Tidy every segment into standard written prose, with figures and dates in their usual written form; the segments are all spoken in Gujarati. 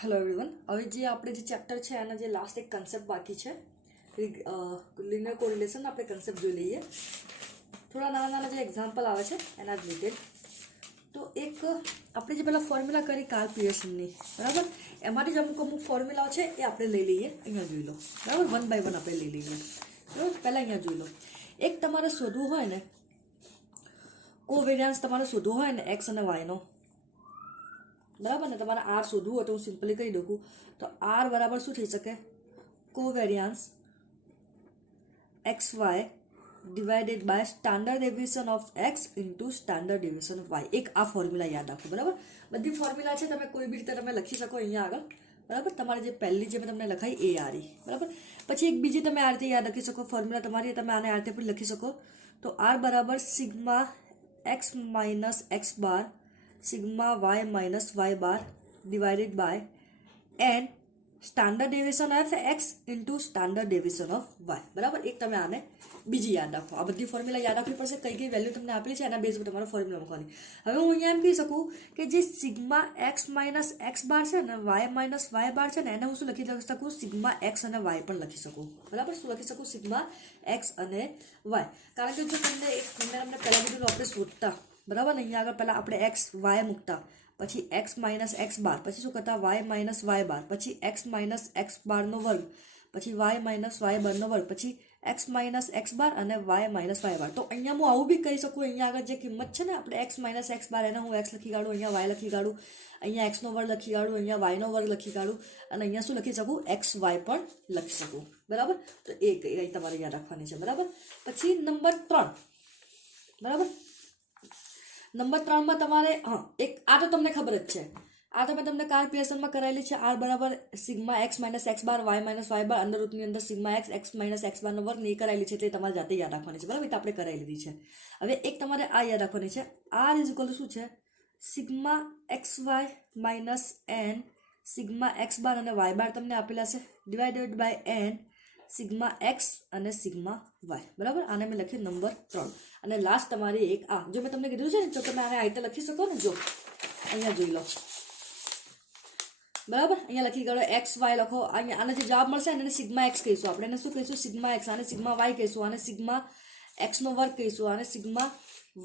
Hello everyone. હવે જે આપણે જે ચેપ્ટર છે એના જે લાસ્ટ એક કન્સેપ્ટ બાકી છે લિનિયર કોરિલેશન આપણે કન્સેપ્ટ જોઈ લઈએ. થોડા નાના નાના જે એક્ઝામ્પલ આવે છે એના રિલેટેડ. તો એક આપણે જે પહેલાં ફોર્મ્યુલા કરી કાર્લ પિયર્સનની, બરાબર, એમાંથી જ અમુક અમુક ફોર્મ્યુલાઓ છે એ આપણે લઈ લઈએ. અહીંયા જોઈ લો, બરાબર, વન બાય વન આપણે લઈ લઈએ. બરાબર, પહેલાં અહીંયા જોઈ લો. એક તમારે શોધવું હોય ને, કોવેરિયન્સ તમારે શોધવું હોય ને એક્સ અને વાયનો, બરાબર ને, તમારે આર શોધવું હોય તો હું સિમ્પલી કહી દઉં તો આર બરાબર શું થઈ શકે, covariance X Y divided by standard deviation of X into standard deviation of Y. એક આ ફોર્મ્યુલા યાદ રાખો, બરાબર. બધી ફોર્મ્યુલા છે, તમે કોઈ બી રીતે તમે લખી શકો અહીંયા આગળ, બરાબર. તમારે જે પહેલી જે મેં તમને લખાઈ એ આરી, બરાબર. પછી એક બીજી તમે આ રીતે યાદ રાખી શકો ફોર્મ્યુલા તમારી, તમે આને આ રીતે પણ લખી શકો. તો આર બરાબર sigma X minus X bar sigma Y minus Y bar divided by N standard deviation of X into standard deviation of Y, બરાબર. એક તમે આને બીજી યાદ રાખો. આ બધી ફોર્મ્યુલા યાદ રાખવી પડશે, કઈ કઈ વેલ્યુ તમને આપેલી છે એના બેઝ પર તમારે ફોર્મ્યુલા મૂકવાની. હવે હું અહીંયા એમ કહી શકું કે જે સિગ્મા એક્સ માઇનસ એક્સ બાર છે ને, વાય માઇનસ વાય બાર છે ને, એને હું શું લખી શકું, સિગ્મા એક્સ અને વાય પણ લખી શકું, બરાબર. શું લખી શકું, સિગ્મા એક્સ અને વાય. કારણ કે જો તમને તમને પહેલાં બધું આપણે શોધતા, બરાબર ને, અહીંયા આગળ પહેલાં આપણે એક્સ વાય મૂકતા, પછી એક્સ માઇનસ એક્સ બાર, પછી શું કરતા વાય માઇનસ વાય બાર, પછી એક્સ માઇનસ એક્સ બારનો વર્ગ, પછી વાય માઇનસ વાય બારનો વર્ગ, પછી એક્સ માઇનસ એક્સ બાર અને વાય માઇનસ વાય બાર. તો અહીંયા હું આવું બી કહી શકું, અહીંયા આગળ જે કિંમત છે ને આપણે એક્સ માઇનસ એક્સ બાર, એને હું એક્સ લખી કાઢું, અહીંયા વાય લખી કાઢું, અહીંયા એક્સનો વર્ગ લખી કાઢું, અહીંયા વાયનો વર્ગ લખી કાઢું, અને અહીંયા શું લખી શકું, એક્સ વાય પણ લખી શકું, બરાબર. તો એ તમારે યાદ રાખવાની છે, બરાબર. પછી નંબર 3, બરાબર. નંબર 3માં તમારે એક આ તો તમને ખબર જ છે, આ તો મેં તમને કાર્લ પિયર્સનમાં કરાયેલી છે. આર બરાબર સિગ્મા એક્સ માઇનસ એક્સ બાર વાય માઇનસ વાય બાર અંડર રૂટની અંદર સિગ્મા એક્સ માઇનસ એક્સ બારનો વર્ગ ને એ કરાયેલી છે, એટલે તમારે જાતે યાદ રાખવાની છે, બરાબર. એ આપણે કરાવી લીધી છે. હવે એક તમારે આ યાદ રાખવાની છે, આર ઇઝ ઇક્વલ ટુ શું છે, sigma X Y minus N sigma X bar અને વાય બાર તમને આપેલા છે divided by N sigma X અને સિગ્મા વાય, બરાબર. આને મેં લખ્યું નંબર 3. અને લાસ્ટ તમારી એક આ જો મેં તમને કીધું છે ને, તો તમે આને આઈટમ લખી શકો ને, જો અહીંયા જોઈ લો, બરાબર. અહીંયા લખી ગયો એક્સ વાય લખો, અહીંયા આને જે જવાબ મળશે ને એને સિગ્મા એક્સ કહીશું આપણે, એને શું કહીશું, સિગ્મા એક્સ, આને સિગ્મા વાય કહીશું, આને સિગ્મા એક્સનો વર્ગ કહીશું, આને સિગ્મા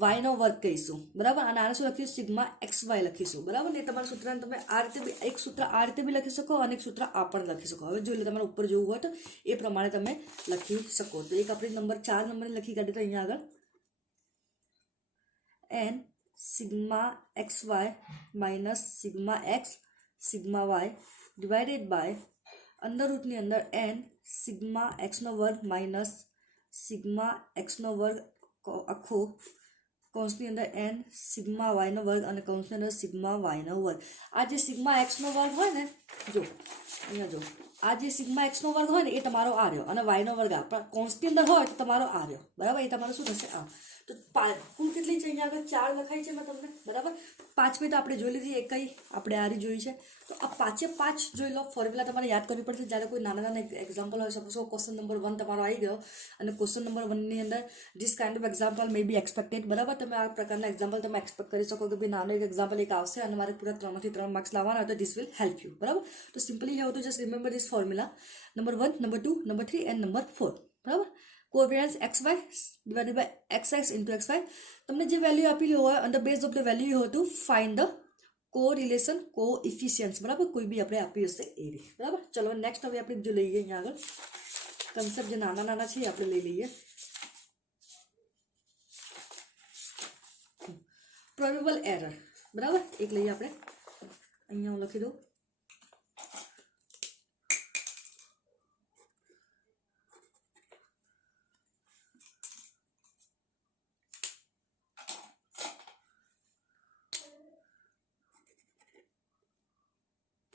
વાયનો વર્ગ કહીશું, બરાબર. અને આને શું લખીશું, સિગ્મા એક્સ વાય લખીશું, બરાબર. ને તમારા સૂત્રને તમે આ રીતે બી એક સૂત્ર આ રીતે બી લખી શકો અને એક સૂત્ર આ પણ લખી શકો. હવે જોઈ લો, તમારે ઉપર જોવું હોય તો એ પ્રમાણે તમે લખી શકો. તો એક આપણે નંબર 4 નંબરને લખી કાઢીએ તો અહીંયા આગળ N sigma X Y minus sigma X sigma Y divided by under રૂટની અંદર એન સિગ્મા એક્સનો વર્ગ માઇનસ સિગ્મા એક્સનો વર્ગ આખો કૌંસની અંદર એન સિગ્મા વાયનો વર્ગ અને કૌંસની અંદર સિગ્મા વાયનો વર્ગ. આ જે સિગ્મા એક્સનો વર્ગ હોય ને, જો અહીંયા જો, આ જે સિગ્મા એક્સનો વર્ગ હોય ને એ તમારો આ રહ્યો, અને વાયનો વર્ગ આ કૌંસની અંદર હોય તો તમારો આ રહ્યો, બરાબર. એ તમારું શું થશે, આ. તો કુલ કેટલી છે, અહીંયા આગળ 4 લખાઈ છે મેં તમને, બરાબર. 5મી તો આપણે જોઈ લીધી, એક કઈ આપણે આરી જોઈ છે. તો આ 5 જોઈ લો. ફોર્મ્યુલા તમારે યાદ કરવી પડશે જ્યારે કોઈ નાના નાના એક્ઝામ્પલ હોય. સપોઝ ક્વેશ્ચન નંબર 1 તમારો આવી ગયો અને ક્વેશ્ચન નંબર 1ની અંદર this kind of example may be expected, બરાબર. તમે આ પ્રકારના એક્ઝામ્પલ તમે એક્સપેક્ટ કરી શકો કે ભાઈ નાનો એક એક્ઝામ્પલ એક આવશે અને મારે પૂરા 3માંથી 3 માર્ક્સ લાવવાના, તો ધીસ વિલ હેલ્પ યુ, બરાબર. તો simply have to just remember this formula, number 1, number 2, number 3 and number 4, બરાબર. Covariance X Y divided by X X into X Y. તમને જે વેલ્યુ આપેલી હોય on the base of the value you have to find the correlation coefficients, બરાબર. કોઈ બી આપણે આપી હશે એ રીતે, બરાબર. ચલો નેક્સ્ટ હવે આપણે જો લઈએ અહીંયા આગળ કન્સેપ્ટ જે નાના નાના છે આપણે લઈ લઈએ. પ્રોબેબલ એરર, બરાબર. એક લઈએ આપણે, અહીંયા હું લખી દઉં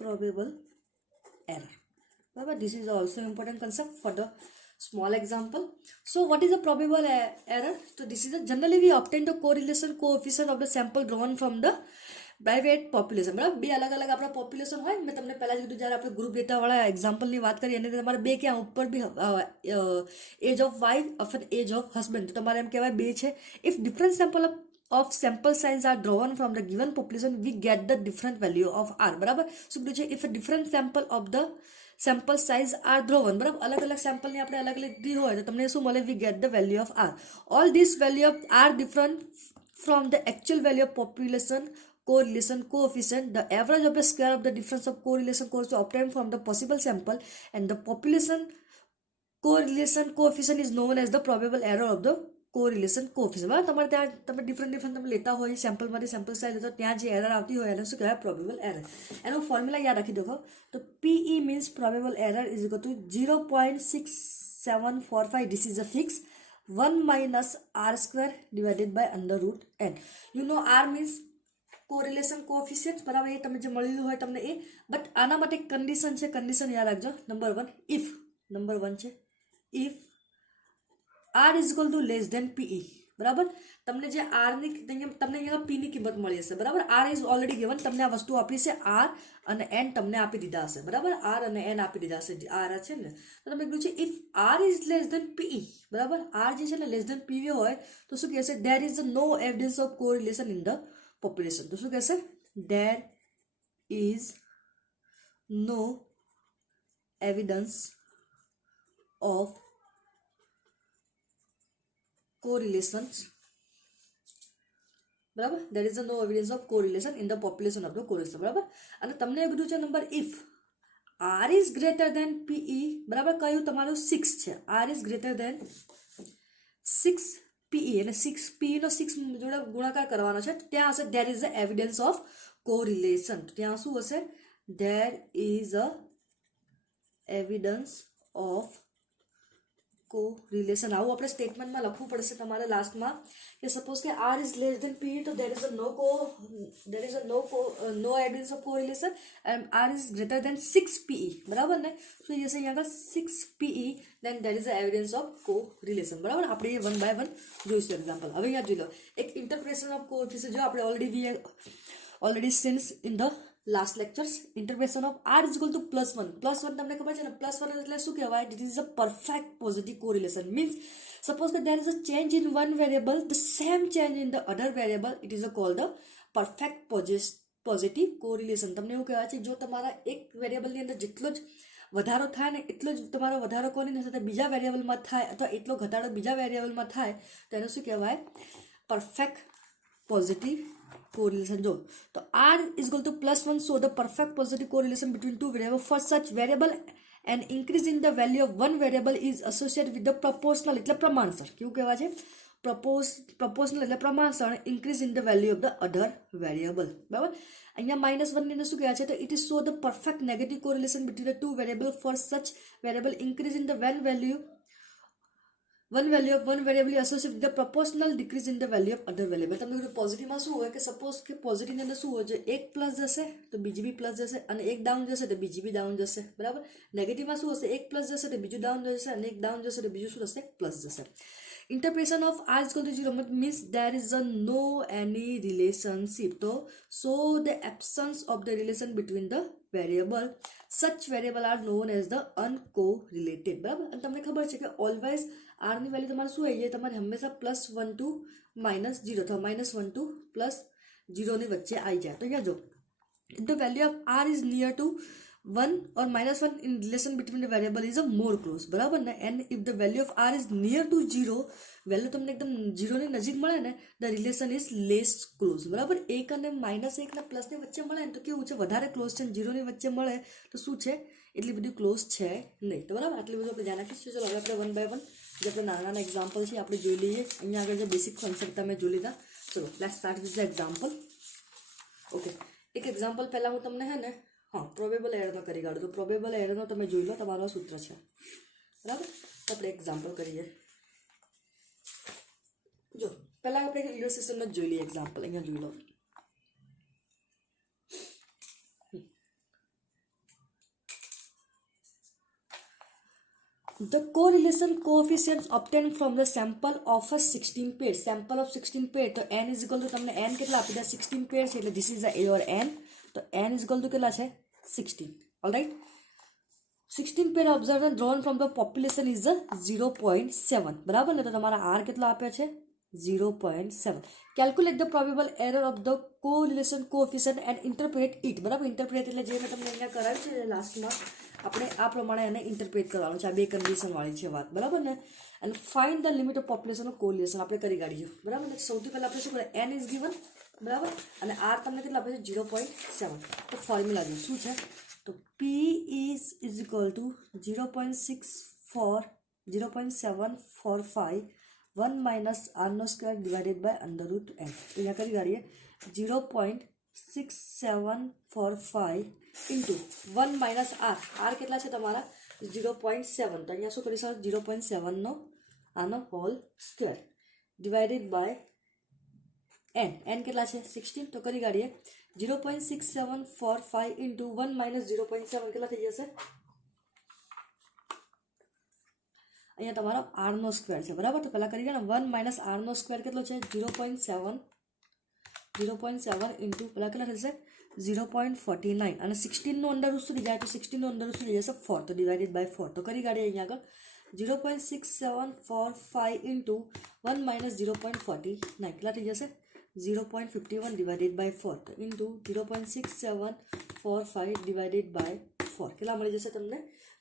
probable error, baba. This is also important concept for the small example. So what is a probable error? So this is generally we obtain the correlation coefficient of the sample drawn from the private population, બરાબર. બે અલગ અલગ આપણા પોપ્યુલેશન હોય. મેં તમને પહેલાં જ કીધું જ્યારે આપણે ગ્રુપ ડેટાવાળા એક્ઝામ્પલની વાત કરીએ અને તમારે બે ક્યાં ઉપર બી એજ ઓફ વાઇફ અથવા એજ ઓફ હસબન્ડ, તો તમારે એમ કહેવાય બે છે. If different sample of of sample size are drawn from the given population, we get the different value of r. બરાબર શું કીધું છે? if a different sample of the sample size are drawn, બરાબર અલગ અલગ સેમ્પલ ની આપણે અલગ અલગ લીધી હોય તો તમને શું મળે? we get the value of r. all this value of r different from the actual value of population correlation coefficient. The average of the square of the difference of correlation coefficient obtained from the possible sample and the population correlation coefficient is known as the probable error of the correlation coefficient. બરાબર તમારે ત્યાં તમે ડિફરન્ટ તમે લેતા હોય સેમ્પલમાંથી સેમ્પલ સાઇઝ લેતા ત્યાં જે એરર આવતી હોય એને શું કહેવાય? Probable error. એનો ફોર્મ્યુલા યાદ રાખી દો તો PE means probable error is equal two 0.6745. This is a fix 1 minus r square divided by under root n. You know r means correlation coefficient. બરાબર એ તમે જે મળેલું હોય તમને એ. બટ આના માટે એક કન્ડિશન છે, કન્ડિશન યાદ રાખજો. નંબર 1 ઇફ, નંબર 1 છે if r is equal to less than PE. બરાબર તમને જે r ની તમને અહીંયા p ની કિંમત મળી હશે. બરાબર r is already given. તમને આ વસ્તુ આપી છે r અને n તમને આપી દીધા હશે. બરાબર r અને n આપી દીધા હશે. r છે ને તો તમે કીધું છે if r is less than PE. બરાબર r જે છે ને less than PE હોય તો શું કહેશે? there is no evidence of correlation in the population. તો શું કહેશે? there is no evidence of correlations. બરાબર there is no evidence of correlation in the population of the correlation. બરાબર અને તમને એ કીધું છે number if r is greater than PE. બરાબર કયું તમારું 6 છે. r is greater than 6 PE એટલે 6 PE નો 6 જોડે ગુણાકાર કરવાનો છે. ત્યાં હશે there is the evidence of correlation. ત્યાં શું હશે? there is a evidence of correlation. આવું આપણે સ્ટેટમેન્ટમાં લખવું પડશે તમારે લાસ્ટમાં કે સપોઝ કે r is less than PE તો there is a no evidence of correlation and r is greater than 6 PE. બરાબર ને તો એ જશે અહીંયા 6 PE then there is a evidence of correlation. બરાબર આપણે એ 1 by 1 જોઈશું એક્ઝામ્પલ. હવે અહીંયા જોઈ લો એક ઇન્ટરપ્રેશન ઓફ કોએફિશિયન્ટ જો આપણે already since in the last lectures interpretation of r is equal to +1. +1 તમને ખબર છે ને +1 એટલે શું કહેવાય? It is a perfect positive correlation. means suppose that there is a change in one variable, the same change in the other variable, it is called the perfect positive correlation. તમને એવું કહેવાય છે જો તમારા એક વેરિયેબલની અંદર જેટલો જ વધારો થાય ને એટલો જ તમારો વધારો કોની સાથે બીજા વેરિયેબલમાં થાય અથવા એટલો ઘટાડો બીજા વેરિયેબલમાં થાય તો એને શું કહેવાય? perfect positive correlation. જો તો r is equal to +1 so the perfect positive correlation between two variables. For such variable an increase in the value of one variable is associated with the proportional એટલે પ્રમાણસર. કેવું કહેવાય છે? proportional એટલે પ્રમાણસર increase in the value of the other variable. બરાબર અહીંયા -1 ની અંદર શું કહેવાય છે? તો it is show the perfect negative correlation between the two variable. For such variable increase in the one value of one variable is associated with the proportional decrease in the value of other variable. તમને પોઝિટિવમાં શું હોય કે સપોઝ કે પોઝિટિવની અંદર શું હોય છે? એક પ્લસ જશે તો બીજી બી પ્લસ જશે અને એક ડાઉન જશે તો બીજી બી ડાઉન જશે. બરાબર નેગેટિવમાં શું હશે? એક પ્લસ જશે તો બીજું ડાઉન જશે અને એક ડાઉન જશે તો બીજું શું થશે? પ્લસ જશે. Interpretation of r is equal to 0 means there is no any relationship. તો show the absence of the relation between the variable. Such variable are known as the uncorrelated. બરાબર અને તમને ખબર છે કે ઓલવેઝ r ની વેલ્યુ તમારે શું આવી જાય? તમારે હંમેશા +1 to -0 અથવા -1 to +0 ની વચ્ચે આવી જાય. તો અહીંયા જો the value of r is near to 1 or -1 in relation between the variable is a more close. બરાબર ને and if the value of r is near to 0 value તમને એકદમ 0 ની નજીક મળે ને the relation is less close. બરાબર 1 અને -1 ના પ્લસ ની વચ્ચે મળે ને તો કેવું છે? વધારે ક્લોઝ છે. 0 ની વચ્ચે મળે તો શું છે? એટલી બધી ક્લોઝ છે નહીં. તો બરાબર આટલી બધું આપણે ધ્યાન રાખીશું. ચલો હવે આપણે 1 by 1 જે આપણે નાના નાના એક્ઝામ્પલ છે આપણે જોઈ લઈએ. અહીંયા આગળ જે બેસિક કોન્સેપ્ટ તમે જોઈ લીધા. ચલો let's start with the example. Okay એક એક્ઝામ્પલ પહેલાં હું તમને હે ને પ્રોબેબલ એરરનો કરી કાઢું. તો પ્રોબેબલ એરરનો તમે જોઈ લો તમારો સૂત્ર છે. બરાબર તો આપણે એક્ઝામ્પલ કરીએ. જો પહેલાં આપણે ઇલસ્ટ્રેશનમાં જ જોઈ લઈએ એક્ઝામ્પલ. અહીંયા જોઈ લો. The correlation coefficients obtained from the sample of a 16 pair. Sample of 16 pair. તો n is equal to તમને n કેટલા આપી દે? 16 pair છે એટલે this is the your n. તો n is equal to કેટલા છે? 16. Alright. 16 pair observed and drawn from the population is 0.7. બરાબર ને તો તમારા r કેટલા આપ્યા છે? 0.7. Calculate the probable error of the correlation coefficient and interpret it. બરાબર, ઇન્ટરપ્રેટ એટલે જે મેં તમને અહીંયા કરાવ્યું છે લાસ્ટમાં, આપણે આ પ્રમાણે એને ઇન્ટરપ્રેટ કરવાનું છે. આ બે કન્ડિશન વાળી છે વાત, બરાબર ને. અને find the limit of population of correlation આપણે કરી કાઢીએ, બરાબર ને. સૌથી પહેલાં આપણે શું કરીએ, n ઇઝ ગિવન, બરાબર, અને r તમને કેટલા આપે છે 0.7. તો ફોર્મ્યુલા જો શું છે, તો p is equal to 0.745 1 minus આરનો square divided by under root n. અહીંયા કરી કાઢીએ 0.6745 ઇન્ટુ 1 માઇનસ આર કેટલા છે તમારા 0.7. તો અહીંયા શું કરીશું 0.7નો આનો whole square divided by n કેટલા છે 16. તો કરી કાઢીએ 0.6745 ઇન્ટુ 1 માઇનસ 0.7 કેટલા થઈ જશે, અહીંયા તમારો આરનો સ્ક્વેર છે, બરાબર. તો પહેલાં કરી ગયા ને 1 માઇનસ આરનો સ્ક્વેર કેટલો છે 0.7 ઇન્ટુ પહેલાં કેટલા થશે 0.49 અને 16નો અંડર રૂટ સુધી જાય તો 16નો અંડર રૂટ સુધી જશે 4. તો ડિવાઇડેડ બાય 4. તો કરી કાઢીએ અહીંયા આગળ 0.6745 ઇન્ટુ 1 માઇનસ 0.49 કેટલા થઈ જશે 0.51 ડિવાઇડેડ બાય 4. તો ઇન્ટુ 0.6745 ડિવાઇડેડ બાય 4 કેટલા મળી જશે તમને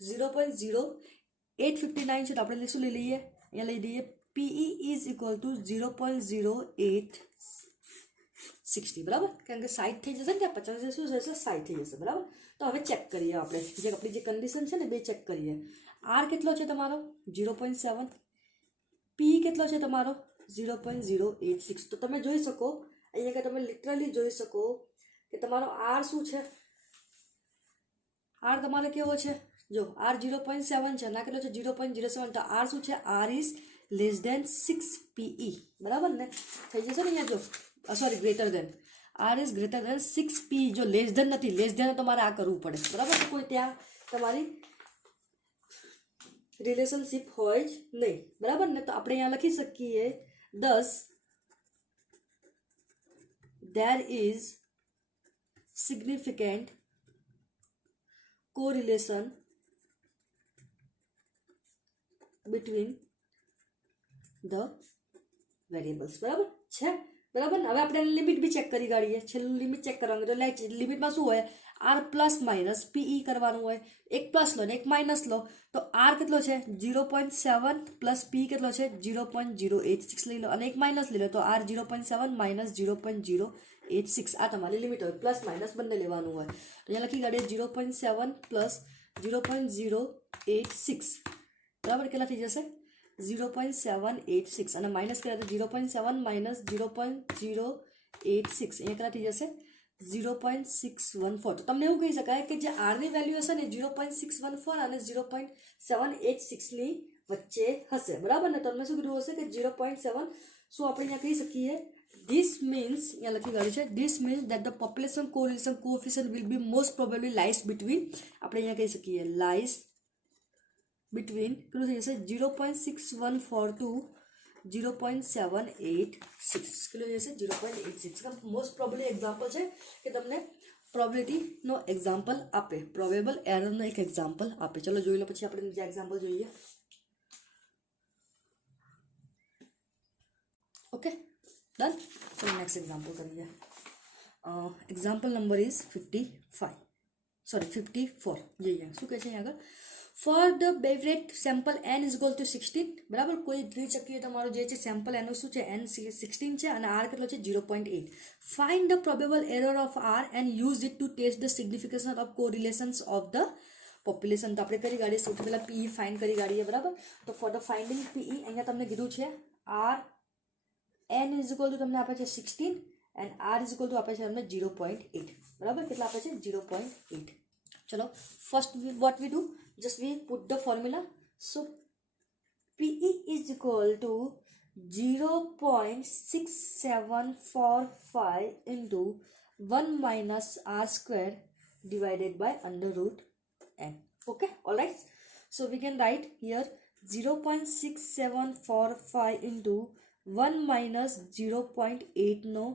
0.0859 છે. તો આપણે શું લઈ લઈએ, અહીંયા લઈ લઈએ PE ઇઝ ઇક્વલ ટુ 0.0860, બરાબર. કારણ કે 60 થઈ જશે ને ત્યાં 50 શું થશે 60 થઈ જશે, બરાબર. તો હવે ચેક કરીએ આપણે આપણી જે કન્ડિશન છે ને બે ચેક કરીએ. R કેટલો છે તમારો 0.7, P કેટલો છે તમારો 0.086. તો તમે જોઈ શકો અહીંયા કે તમે લિટરલી જોઈ શકો કે તમારો R શું છે, R તમારે કેવો છે જો R 0.7 છે, ના કેટલો છે 0.07. તો R શું છે, R is less than 6 PE, બરાબર ને. થઈ જશે ને અહીંયા જો sorry greater than, R is greater than 6 PE. જો લેસ દેન નથી, લેસ દેન તમારે આ કરવું પડે, બરાબર. કોઈ ત્યાં તમારી રિલેશનશિપ હોય જ નહીં, બરાબર ને. તો આપણે અહીંયા લખી શકીએ thus there is significant correlation between the variables, બરાબર છે, બરાબર ને. હવે આપણે લિમિટ બી ચેક કરી કાઢીએ, છેલ્લું લિમિટ ચેક કરવાનું. તો લિમિટમાં શું હોય, R પ્લસ માઇનસ PE કરવાનું હોય, એક પ્લસ લો ને એક માઇનસ લો. તો R કેટલો છે 0.7 પ્લસ P કેટલો છે 0.086 લઈ લો અને એક માઇનસ લઈ લો. તો R 0.7 માઇનસ 0.086 આ તમારી લિમિટ હોય, પ્લસ માઇનસ બંને લેવાનું હોય. તો અહીંયા લખી કાઢીએ 0.7 પ્લસ 0.086, બરાબર. કેટલા થઈ જશે 0.786 અને માઇનસ કર્યા તો 0.7 માઇનસ 0.086 અહીંયા કેટલા થઈ જશે 0.614. તો તમને એવું કહી શકાય કે જે આરની વેલ્યુ હશે ને 0.614 અને 0.786 ની વચ્ચે હશે, બરાબર ને. તમને શું કીધું હશે કે 0.7 શું આપણે અહીંયા કહી શકીએ, this means અહીંયા લખી કાઢ્યું છે this means that the population correlation coefficient will be most probably lies between, આપણે અહીંયા કહી શકીએ lies between કેટલું થઈ જશે 0.614 to 0.786 કેટલું જશે 0.86. મોસ્ટ પ્રોબેબલી એક્ઝામ્પલ છે કે તમને પ્રોબેબિલિટીનો એક્ઝામ્પલ આપે, પ્રોબેબલ એરરનો એક એક્ઝામ્પલ આપે. ચલો જોઈ લો, પછી આપણે બીજા એક્ઝામ્પલ જોઈએ. Okay done. ચલો નેક્સ્ટ એક્ઝામ્પલ કરીએ. Example number is 54. જોઈએ શું કહે છે અહીંયા આગળ. For the bivariate sample n is equal to 16, બરાબર. કોઈ દ્વિચક્રીય તમારો જે છે સેમ્પલ એનો શું છે n 16 છે અને r કેટલો છે 0.8. Find the probable error of r and use it to test the significance of correlations of the population. તો આપણે કરી કાઢીએ સૌથી પહેલાં PE ફાઇન્ડ કરી કાઢીએ, બરાબર. તો ફોર ધ ફાઇન્ડિંગ PE અહીંયા તમને કીધું છે r n is equal two તમને આપે છે 16 and r is equal two આપે છે તમને 0.8, બરાબર. કેટલા આપે છે 0.8. ચલો first what we do, just we put the formula. So PE is equal to 0.6745 into 1 minus r square divided by under root n. Okay, all right. So we can write here 0.6745 into 1 minus 0.8 no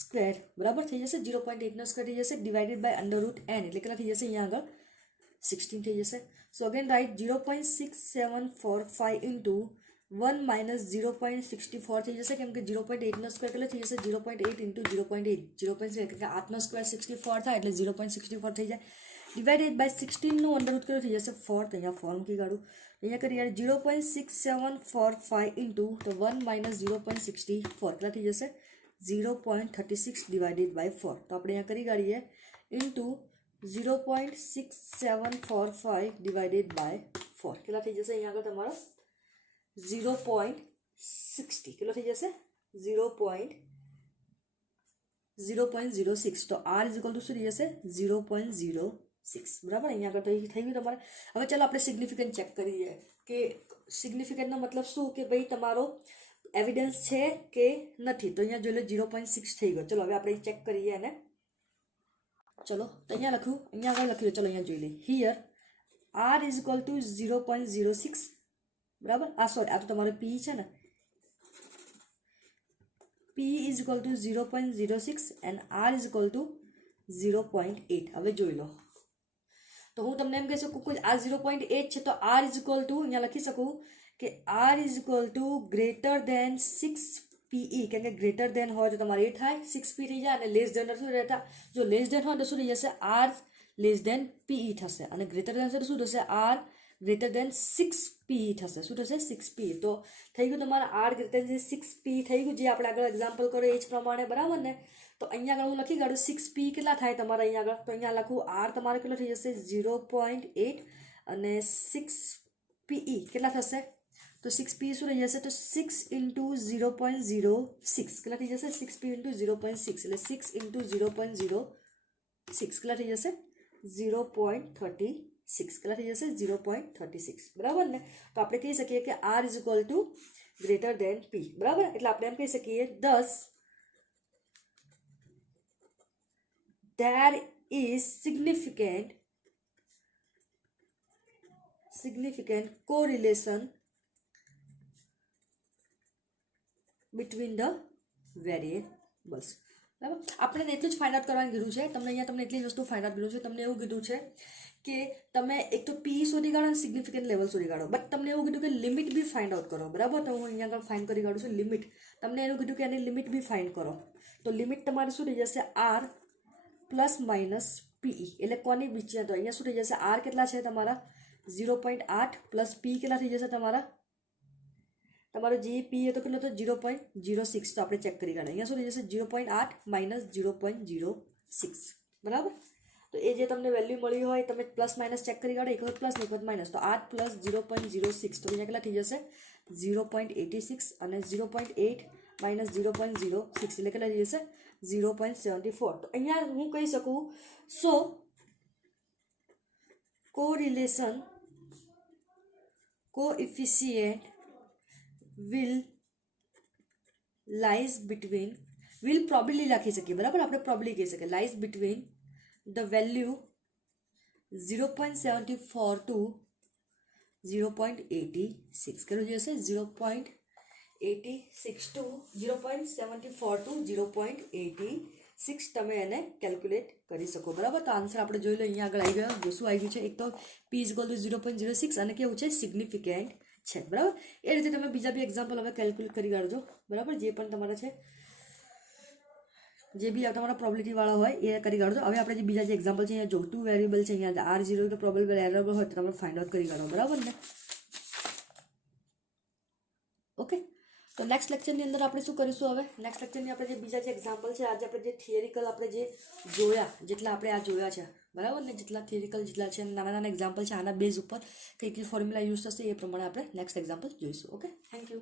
square, બરાબર થઈ જશે 0.8 નો સ્ક્વેર થઈ જશે divided by under root n એટલે કેટલા થઈ જશે અહીંયા આગળ 16 થઈ જશે. So again write 0.6745 into 1 minus 0.64 થઈ જશે, કેમ કે 0.8નો સ્ક્વેર કેટલો થઈ જશે 0.8 ઇન્ટુ 0.8 0.6 કે 8નો સ્ક્વેર 64 થાય એટલે 0.64 થઈ જાય, ડિવાઇડેડ બાય 16નું અંડરરૂટ કેટલો થઈ જશે 4, તો અહીંયા 4 મૂકી કાઢું, અહીંયા કરીએ 0.6745 ઇન્ટુ તો 1 માઇનસ 0.64 કેટલા થઈ જશે 0.36 ડિવાઇડેડ બાય 4, તો આપણે અહીંયા કરી કાઢીએ ઇન્ટુ 0.6745 ડિવાઇડેડ બાય 4 કેટલા થઈ જશે, અહીંયા આગળ તમારો 0.60 કેટલો થઈ જશે 0.06, તો r ઇઝ ઇક્વલ ટુ શું થઈ જશે 0.06, બરાબર. અહીંયા આગળ તો થઈ ગયું તમારે. હવે ચાલો આપણે સિગ્નિફિકન્ટ ચેક કરીએ કે સિગ્નિફિકન્ટનો મતલબ શું કે ભાઈ તમારો એવિડન્સ છે કે નથી, તો અહીંયા જોઈ લો 0.6 થઈ ગયો. ચલો હવે આપણે ચેક કરીએ એને. ચલો તો અહીંયા લખ્યું, અહીંયા આગળ લખ્યું, ચલો અહીંયા જોઈ લઈએ. Here r is equal two 0.06, બરાબર. સોરી, આ તો તમારો p છે ને, p is equal two 0.06 and r is equal two 0.8. હવે જોઈ લો, તો હું તમને એમ કહી શકું કે આ 0.8 છે તો r ઇઝ ઇક્વલ ટુ અહીંયા લખી શકું કે r is equal two greater than 6 PE, કેમ કે ગ્રેટર દેન હોય તો તમારે એ થાય 6 p થઈ જાય, અને લેસ દેન શું રહેતા, જો લેસ દેન હોય તો શું થઈ જશે r લેસ દેન PE થશે, અને ગ્રેટર દેન શું થશે r ગ્રેટર દેન 6 PE થશે, શું થશે 6 PE. તો થઈ ગયું તમારા r ગ્રેટર દેન 6 PE થઈ ગયું, જે આપણે આગળ એક્ઝામ્પલ કર્યો એ જ પ્રમાણે, બરાબર ને. તો અહીંયા આગળ હું લખી કાઢું 6 PE કેટલા થાય તમારે અહીંયા આગળ, તો અહીંયા લખું r તમારે કેટલો થઈ જશે 0.8 અને 6 PE કેટલા થશે, તો 6 PE શું થઈ જશે, તો 6 ઇન્ટુ 0.06 કેટલા થઈ જશે 6 PE ઇન્ટુ 0.6 એટલે 6 ઇન્ટુ 0.06 કેટલા થઈ જશે 0.36 કેટલા થઈ જશે 0.36, બરાબર ને. તો આપણે કહી શકીએ કે r is equal two greater than p, બરાબર. એટલે આપણે એમ કહી શકીએ thus there is significant correlation between the variables, બરાબર. આપણે એટલું જ ફાઇન્ડ આઉટ કરવાનું કીધું છે તમને, અહીંયા તમને એટલી જ વસ્તુ ફાઇન્ડ આઉટ કીધું છે. તમને એવું કીધું છે કે તમે એક તો પી શોધી કાઢો અને સિગ્નિફિકન્ટ લેવલ શોધી કાઢો, બટ તમને એવું કીધું કે લિમિટ બી ફાઇન્ડ આઉટ કરો, બરાબર. તો હું અહીંયા આગળ ફાઇન્ડ કરી કાઢું છું લિમિટ. તમને એવું કીધું કે એની લિમિટ બી ફાઇન્ડ કરો, તો લિમિટ તમારી શું થઈ જશે r પ્લસ માઇનસ PE, એટલે કોની બીજી, તો અહીંયા શું થઈ જશે r કેટલા છે તમારા 0.8 પ્લસ p કેટલા થઈ જશે તમારો જે p એ તો કેટલો હતો 0.06, તો આપણે ચેક કરી કાઢીએ. અહીંયા શું થઈ જશે 0.8 માઇનસ 0.06, બરાબર. તો એ જે તમને વેલ્યુ મળી હોય તમે પ્લસ માઇનસ ચેક કરી કાઢો, એક વખત પ્લસ ને એક વખત માઇનસ, તો 8 પ્લસ 0.06, તો અહીંયા કેટલા થઈ જશે 0.86 અને 0.8 માઇનસ 0.06 એટલે કેટલા થઈ જશે 0.74. તો અહીંયા હું કહી શકું so correlation coefficient will lies between, will probably લખી શકીએ, બરાબર. આપણે probably કહી શકીએ lies between the value 0.74 to 0.86 કેટલું જશે 0.86 to 0.74 to 0.86 તમે એને કેલ્ક્યુલેટ કરી શકો, બરાબર. તો આન્સર આપણે જોઈ લો, અહીંયા આગળ આવી ગયો. જો શું આવી ગયું છે, એક તો p ઇઝ ઇક્વલ ટુ 0.06 અને કેવું છે સિગ્નિફિકન્ટ છે, બરાબર. એ રીતે તમે બીજા બી એક્ઝામ્પલ હવે કેલ્ક્યુલેટ કરી કાઢજો, બરાબર. જે પણ તમારા છે, જે બી તમારા પ્રોબેબિલિટી વાળા હોય એ કરી કાઢજો. હવે આપણે જે બીજા જે એક્ઝામ્પલ છે અહીંયા જો 2 વેરિયેબલ છે, અહીંયા r0 તો પ્રોબેબલ એરેબલ હોય તો તમે ફાઇન્ડ આઉટ કરી કાઢો, બરાબર ને. ઓકે, તો નેક્સ્ટ લેક્ચરની અંદર આપણે શું કરીશું, હવે નેક્સ્ટ લેક્ચરની આપણે જે બીજા જે એક્ઝામ્પલ છે, આજે આપણે જે થિયરિકલ આપણે જે જોયા, જેટલા આપણે આ જોયા છે, બરાબર ને, જેટલા થિયરિકલ જેટલા છે નાના નાના એક્ઝામ્પલ છે, આના બેઝ ઉપર કઈ કઈ ફોર્મ્યુલા યુઝ થશે એ પ્રમાણે આપણે નેક્સ્ટ એક્ઝામ્પલ જોઈશું. Okay, thank you.